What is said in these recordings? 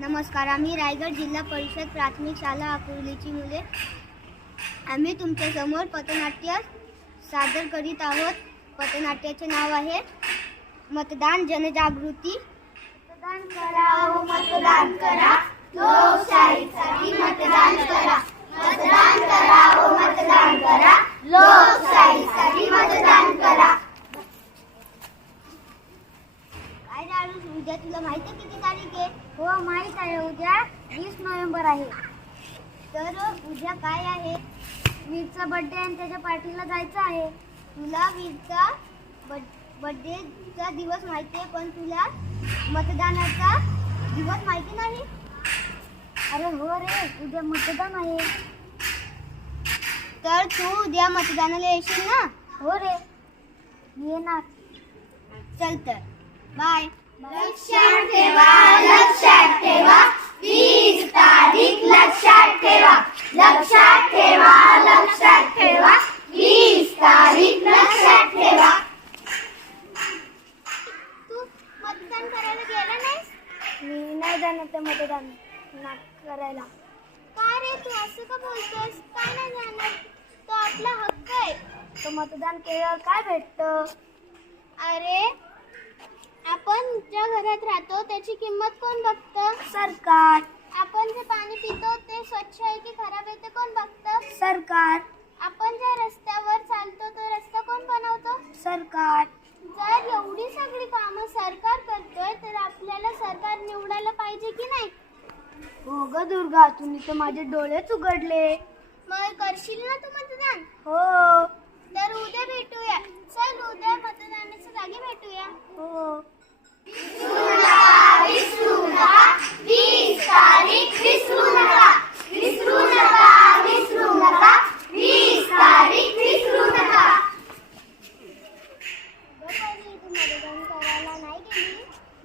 नमस्कार आम्ही रायगड जिल्हा परिषद प्राथमिक शाळा अकोलेची मुले आम्ही तुमच्यासमोर पथनाट्य सादर करीत आहोत पथनाट्याचे नाव आहे मतदान जनजागृती मतदान मत करा माहिती किती तारीख आहे हो माहीत आहे उद्या वीस नोव्हेंबर आहे तर उद्या काय आहे वीरचा बड्डे आणि त्याच्या पार्टीला जायचं आहे तुला वीरचा बर्थडेचा दिवस माहिती आहे पण तुला मतदानाचा दिवस माहिती नाही अरे हो रे उद्या मतदान आहे तर तू उद्या मतदानाला येशील ना हो रे येणार ना चल तर बाय लक्षात ठेवा लक्षात ठेवा वीस तारीख लक्षात ठेवा लक्षात ठेवा लक्षात ठेवा वीस तारीख लक्षात ठेवा तू मतदान करायला गेला नाही मी नाही जाणार ते मतदान ना करायला का रे तू असं का बोलतोस काय नाही जाणार तो आपला हक्क आहे तो मतदान केलं काय भेटतं अरे आपण ज्या घरात राहतो त्याची किंमत कोण बघत सरकार आपण जे पाणी पितो ते स्वच्छ आहे की खराब आहे ते कोण बघत सरकार आपण ज्या रस्त्यावर चालतो तो रस्ता कोण बनवतो सरकार जर एवढी सगळी कामं सरकार करतोय तर आपल्याला सरकार निवडायला पाहिजे की नाही हो ग दुर्गा तुम्ही तर माझे डोळे उघडले मग करशील ना तू मतदान हो तर उद्या भेटूया चल उद्या मतदानाच्या जागी भेटूया हो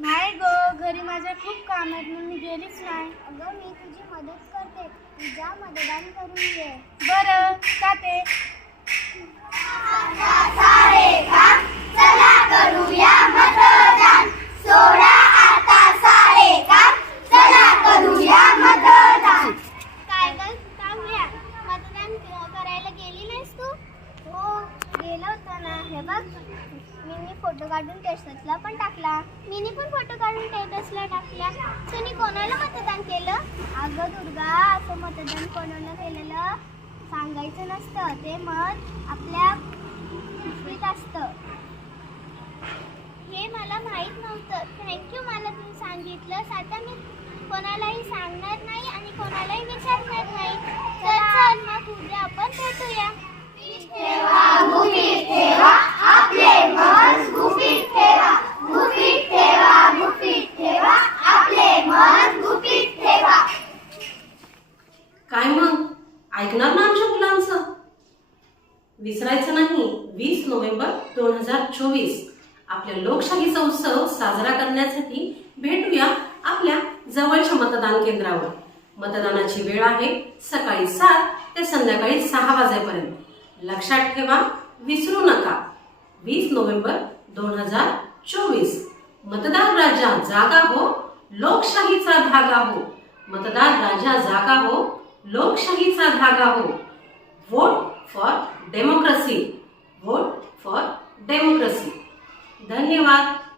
नाही घरी माझ्या खूप काम आहेत म्हणून मी गेलीच नाही अगं मी तुझी मदत करते तुझ्या मदत करून घे बरं ते बघ मी फोटो काढून टेस्टला पण टाकला मिनी पण फोटो काढून टेस्टला टाकला सुनी कोणाला मतदान केलं अगं दुर्गा असं मतदान कोणाला केलेलं सांगायचं नसतं ते मत आपल्या पृथ्वीत असत हे मला माहीत नव्हतं थँक्यू मला तुम्ही सांगितलं आता मी कोणालाही सांगणार नाही आणि कोणालाही विचारणार नाही तर मग उद्या आपण भेटूया ऐकणार ना आमच्या मुलांचं विसरायचं नाही 20 वीस नोव्हेंबर दोन हजार चोवीस आपल्या लोकशाहीचा सा उत्सव साजरा करण्यासाठी भेटूया आपल्या जवळच्या मतदान केंद्रावर मतदानाची वेळ आहे सकाळी सात ते संध्याकाळी सहा वाजेपर्यंत लक्षात ठेवा विसरू नका वीस नोव्हेंबर दोन हजार चोवीस मतदार राजा जागा हो लोकशाहीचा धागा हो मतदार राजा जागा हो लोकशाहीचा धागा आहो vote for democracy vote for democracy धन्यवाद